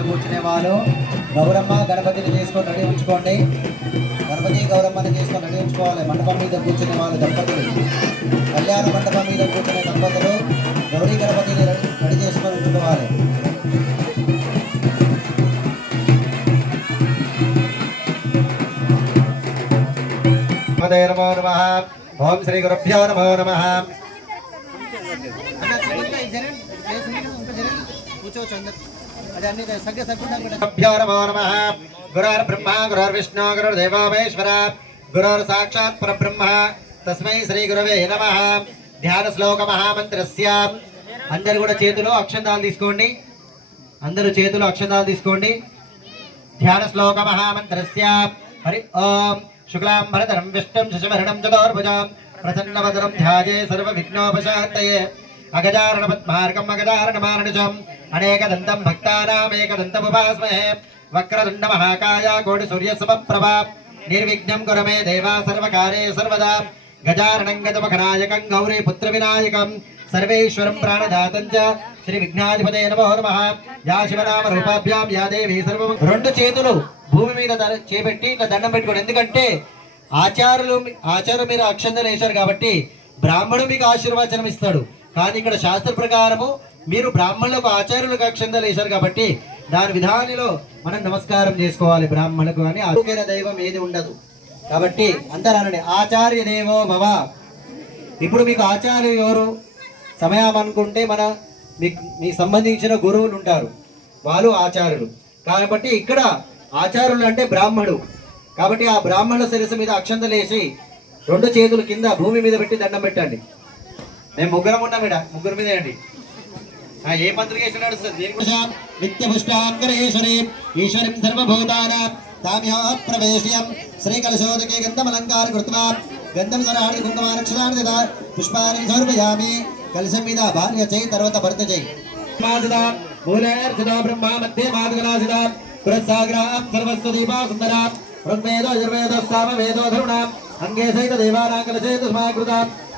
కళ్యాణ మీద కూర్చునే వాళ్ళు. గౌరమ్మ గణపతిని చేసుకొని రెడీ ఉంచుకోండి. గణపతి గౌరమ్మని చేసుకొని రెడీ ఉంచుకోవాలి. మండపం మీద కూర్చునే వాళ్ళు దంపతులు. కళ్యాణ మండపం మీద కూర్చునే దంపతులు గౌరీ గణపతిని రెడీ రెడీ చేసుకొని ఉంచుకోవాలి. నమో నమ. ఓం శ్రీ గురుభ్యో నమో నమ. కూర్చోవచ్చు అందరు. గురుర్ బ్రహ్మ గురుర్ విష్ణు గురుర్ దేవో మహేశ్వర సాక్షాత్ పరబ్రహ్మ. తస్మై శ్రీ గురవే నమ. ధ్యాన శ్లోక మహామంత్రస్య. అందరు కూడా చేతిలో అక్షంతాలు తీసుకోండి. అందరూ చేతులు అక్షంతాలు తీసుకోండి. ధ్యాన శ్లోక మహామంత్రస్య. హరి ఓం. శుక్లాం భరతరం విష్ణుం శశివర్ణం చతుర్భుజాం ప్రసన్నవదనం ధ్యాయే సర్వ విఘ్నోపశాంతయే అగజారణ పద్మార్గం అగజారణ మారణిజం అనేకదంతం భక్తానామేకదంతముపాస్మహే వక్రదుండ మహాకాయ కోటి సూర్య సమప్రభ నిర్విఘ్నం కురమే దేవా సర్వకారే సర్వదా గజారణం గజమఖనాయకం గౌరీ పుత్ర వినాయకం సర్వేశ్వరం ప్రాణదాతం చ శ్రీ విఘ్నాధిపతే నమో నమః యా శివనామ రూపాభ్యాం యా దేవి సర్వం రెండు చేతులు భూమి మీద చేపెట్టి ఇట్లా దండం పెట్టుకోండి. ఎందుకంటే ఆచారులు ఆచారం మీరు అక్షంతలు వేశారు కాబట్టి బ్రాహ్మణుడు మీకు ఆశీర్వచనం ఇస్తాడు. కానీ ఇక్కడ శాస్త్ర ప్రకారము మీరు బ్రాహ్మణులకు ఆచార్యులకు అక్షంతలు వేశారు కాబట్టి దాని విధానిలో మనం నమస్కారం చేసుకోవాలి బ్రాహ్మణులకు అని. అడుగైన దైవం ఏది ఉండదు. కాబట్టి అంతరానండి ఆచార్య దేవో భవ. ఇప్పుడు మీకు ఆచార్యులు ఎవరు? సమయం అనుకుంటే మన మీకు మీకు సంబంధించిన గురువులు ఉంటారు. వాళ్ళు ఆచార్యులు. కాబట్టి ఇక్కడ ఆచార్యులు అంటే బ్రాహ్మడు కాబట్టి ఆ బ్రాహ్మణుల శిరస్సు మీద అక్షంతలేసి రెండు చేతులు కింద భూమి మీద పెట్టి దండం పెట్టండి. మేము ముగ్గురం ఉన్నాం ఇడ ముగ్గురు మీద ఆ, ఏ మంత్రికి వేసిన నడుస్తుంది నేను కూడా నిత్య పుష్టాంకరేశ్వరి ఈశ్వరిం సర్వభూతానాం తామ్యా ప్రవేశ్యం శ్రీకలశోదకే గంధమలంకార కృత్వా గంధం సరాణి కుంకుమారక్షరాన్ని పుష్పాన్ని సమర్పయామి. కలశం మీద భార్య చేయి తర్వాత భర్త చేయి. మాదిదా మూలేర్చిదా బ్రహ్మ మధ్య మాదిగలాసిదా పురస్సాగ్రాం సర్వస్వ దీపా సుందరా ఋగ్వేదో యజుర్వేదో సామ వేదో ధరుణాం అంగే సహిత దేవానాం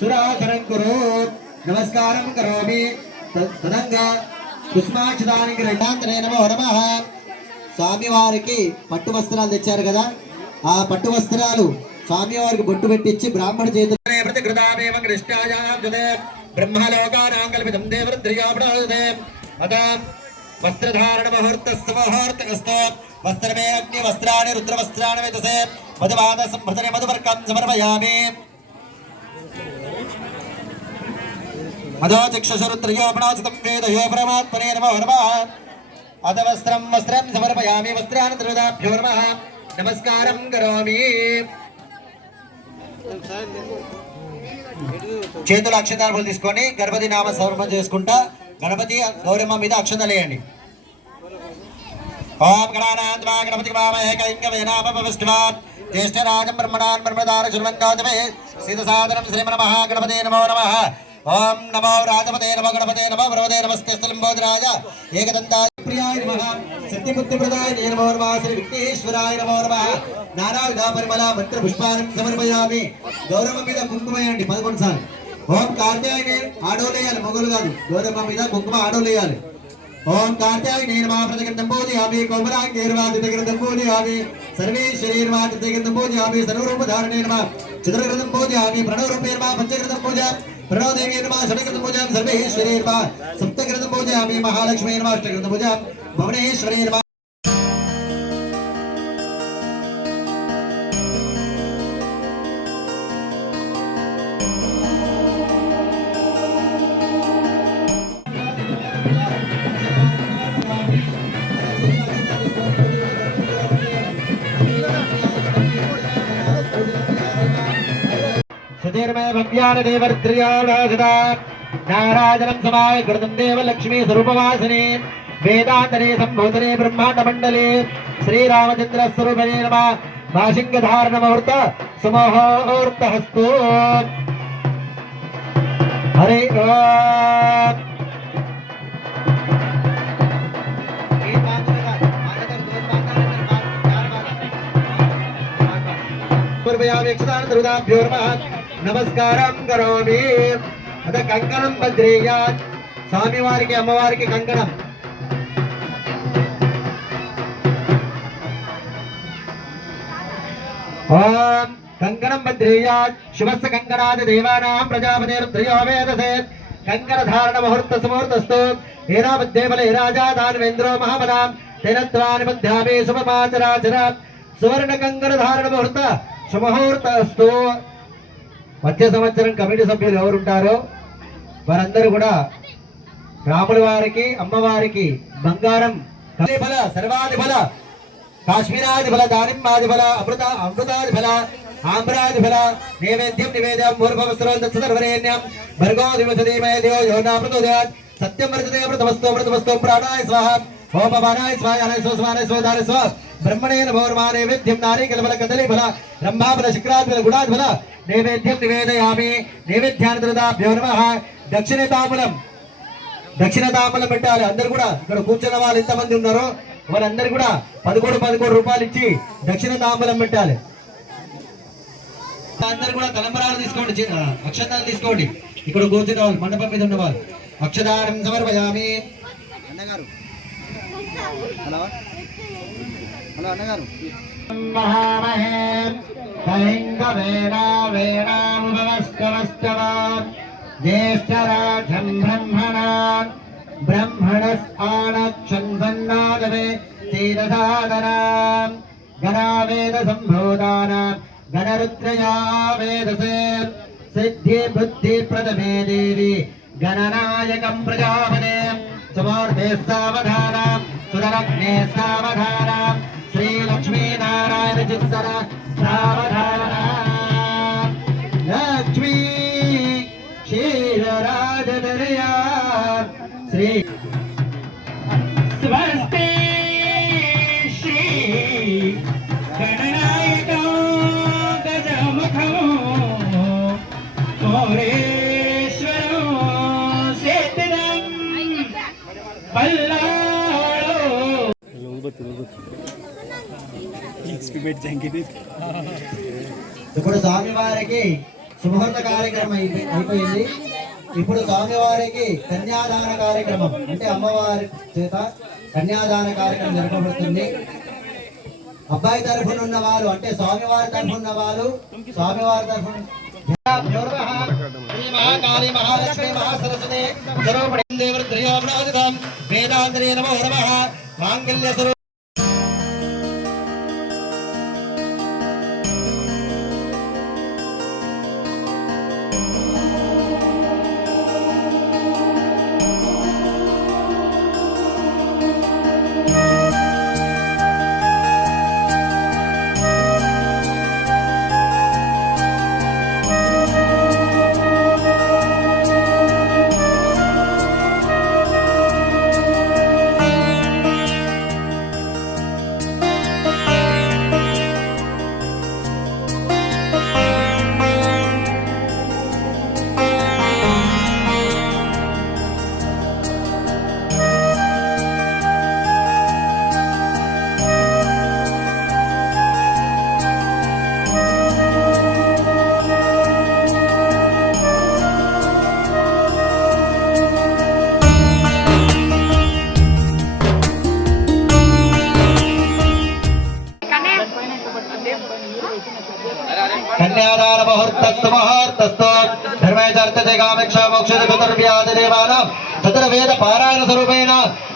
సురాసనం కురు. నమస్కారం కరోమి. తదంగా. కుష్మాక్షదానికి రెండాంతరే నమో నమ. స్వామివారికి పట్టు వస్త్రాలు తెచ్చారు కదా. ఆ పట్టు వస్త్రాలు స్వామివారికి బొట్టు పెట్టించి బ్రాహ్మణ చేతులే వస్త్రధారణ ముహూర్తస్సు ముహూర్తకస్తో వస్త్రమే అగ్ని వస్త్రాన్ని రుద్రవస్త్రాన్ని వేతసే. మధువాద సంభృతనే మధువర్కం సమర్పయామి. మధోచక్షురుద్రయోపణాచితం వేదయో పరమాత్మనే నమో నమః. అత వస్త్రం వస్త్రం సమర్పయామి వస్త్రానంతరదాభ్యో నమః. నమస్కారం కరోమి. చేతులు అక్షతాలు తీసుకొని గణపతి నామ సమర్పణ చేసుకుంటా గణపతి గౌరమ్మ మీద అక్షతలు వేయండి. ఓం గణానాద్వా గణపతి వామహే కైంగవేనామపవిష్ఠవా జ్యేష్ఠరాజం బ్రహ్మణాన్ బ్రహ్మదార శృణ్వంగాదమే సీతసాదనం శ్రీమన మహాగణపతే నమో నమ. ఓం నమో రాజపదే నమ గణపతే నమో బ్రహ్మదే నమస్తే స్థలంబోధరాజ ఏకదంతాయ నమ. నమః సత్యపుత్రప్రదాయ నమో నమః. శ్రీ విఘ్నేశ్వరాయ నమో నమః. నానావిధ పరిమళ మంత్ర పుష్పాన్ని సమర్పయామి. గౌరవం మీద కుంకుమేయండి పదకొండు సార్లు. ఓం కార్తీయాయనే ఆడోలేయాలి మొగలు కాదు. గౌరవం మీద కుంకుమ ఆడోలేయాలి. ఓం కార్త్యాయ నమః. ప్రతిగంధం పూజయామి. కోమరాంగేర్వాదితగంధం పూజయామి. సర్వేశ్వరీర్వాదితగంధం పూజయామి. సర్వరూపధారణే నమః. చతుర్గంధం పూజయామి. ప్రణవరూపే నమః. పంచగంధం పూజ. ప్రణవదేవి నమః షడగంధం పూజయామి సర్వేశ్వరీ నమః సప్తగంధం పూజయామి మహాలక్ష్మీ నమః అష్టగంధం పూజ భువనేశ్వరీ నమః సుధీర్మే భవ్యాన దేవర్ద్రియాణాసదా నారాజనం సమాయ కృతం దేవ లక్ష్మీ స్వరూపవాసిని వేదాంతరే సంభూతనే బ్రహ్మాండ మండలే శ్రీరామచంద్ర స్వరూపణే నమ భాషింగధారణ ముహూర్త సుముహూర్త హస్తో హరే ఓం పూర్వయావేక్షదానందరుదాభ్యో నమః నమస్కారం కరోమి అద కంకణం బద్రేయాత్ స్వామివారికి అమ్మవారికి కంకణం ఓం కంకణం బద్రేయాత్ శివస్య కంకణాది దేవానాం ప్రజాపతిర్త్రయో వేదసేత్ కంకణ ధారణ ముహూర్త సుముహూర్తస్తు ఏనామధ్యేబల రాజా దానవేంద్రో మహాబలాం తేనత్వాని మధ్యామే శుభమాచరాచర సువర్ణ కంకణ ధారణ ముహూర్త సుముహూర్తస్తు వచ్చే సంవత్సరం కమిటీ సభ్యులు ఎవరుంటారో వారందరూ కూడా రాముల వారికి అమ్మవారికి బంగారం ఫల సర్వాది ఫల కాశ్మీరాది ఫల దానిమ్మాది ఫల అమృత అమృతాది ఫల ఆమ్రాది ఫల నైవేద్యం నివేద్యం మూర్భవస్త్రం దత్సర్వరేణ్యం భర్గో దివసదీమయ దేవో యోనా ప్రచోదయాత్ సత్యం ప్రచదే అమృతమస్తో అమృతమస్తో ప్రాణాయ స్వాహ హోమమానాయ స్వాయానాయ స్వస్మానాయ స్వదానాయ స్వ బ్రహ్మణేన భౌర్మా నైవేద్యం నారీకల ఫల కదలి ఫల బ్రహ్మాఫల శుక్రాది ఫల గుణాది ఫల నైవేద్యం నివేదయామి. నైవేద్యానంతరదాభ్యో నమః. దక్షిణ తాములం దక్షిణ పెట్టాలి అందరు కూడా ఇక్కడ కూర్చున్న వాళ్ళు ఎంతమంది ఉన్నారో వాళ్ళందరూ కూడా పదకొండు పదకొండు రూపాయలు ఇచ్చి దక్షిణ తాంబూలం పెట్టాలి అందరు కూడా తలంబరాలు తీసుకోండి అక్షతాలు తీసుకోండి. ఇక్కడ కూర్చున్న వాళ్ళు మండపం మీద ఉన్న వాళ్ళు. అక్షదారం సమర్పయామి. అన్నగారు. హలో? హలో అన్నగారు. మహామహే జ్యేష్ఠరాజం బ్రహ్మణా బ్రహ్మణస్ఆనక్షన్వన్నాదవే తీరసాదనాం గణావేద సంభూతానాం గణరుద్రయా వేదసే సిద్ధి బుద్ధి ప్రదమే దేవి గణనాయకం ప్రజాపదే సుమూర్తే సావధానం సురగ్నే సావధానం శ్రీలక్ష్మీనారాయణ చిత్తర సావధాన లక్ష్మీ క్షీరరాజదరయా శ్రీ ఇప్పుడు స్వామివారికి సుముహూర్త కార్యక్రమం అయిపోయింది. ఇప్పుడు స్వామివారికి కన్యాదాన కార్యక్రమం. అంటే అమ్మవారి చేత కన్యాదాన కార్యక్రమం జరపబడుతుంది. అబ్బాయి తరఫున ఉన్న వాళ్ళు అంటే స్వామివారి తరఫున ఉన్న వాళ్ళు స్వామివారి తరఫున మహాకాళి మహాలక్ష్మి మహాసరస్వతి సర్వపడి దేవృద్రయోపరాజితం వేదాంతరే నమో మాంగళ్య చతుర్వేద పారాయణ స్వరూపేణ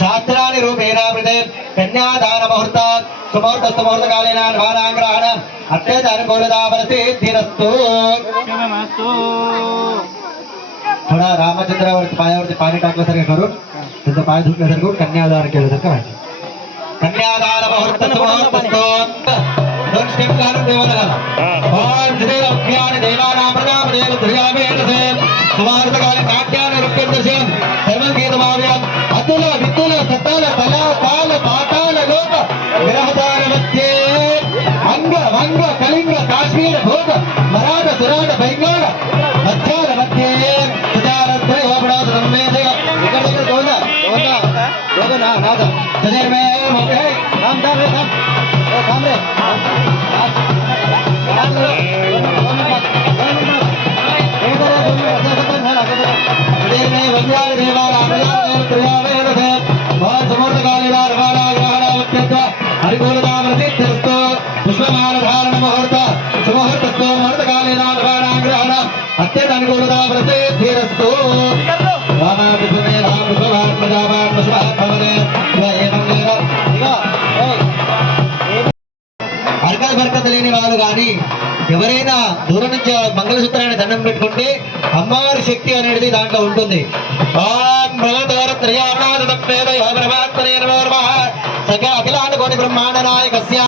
శాస్త్రాని రూపేణ వృతే కన్యాదాన ముహూర్త సుముహూర్తస్తు ముహూర్త కాలేన భారాంగ్రహణ అత్యంత అనుకూలతా సిద్ధిరస్తు थोड़ा रामचंद्रावरती पायावरती पाणी टाकल्यासारखं करून त्यांचा पाय धुतल्यासारखं करून कन्यादान केल्यासारखं व्हायचं कन्यादान मुहूर्त मुहूर्तस्तो దక్షిణకారం దేవరాల భగవాన్ శ్రీ లక్ష్యాన్ని దేవానా ప్రజాప దేవ ధ్రియామేణ సేన్ సుమార్తకాల నాట్యాన్ని రూపేంద్ర సేన్ హేమన్ గీత భావ్యం అతుల విద్యుల సత్తాల బల కాల పాతాల లోక గ్రహదాన మధ్యే అంగ వంగ కళింగ కాశ్మీర భోగ మరాఠ సురాట బెంగాళ ಅತ್ಯಂತ ಅನುಕೂಲದ ಪ್ರತಿ కానీ ఎవరైనా దూరం నుంచి మంగళసూత్రాన్ని దండం పెట్టుకుంటే అమ్మవారి శక్తి అనేది దాంట్లో ఉంటుంది. సకల అఖిలాండ కోటి బ్రహ్మాండ నాయకస్య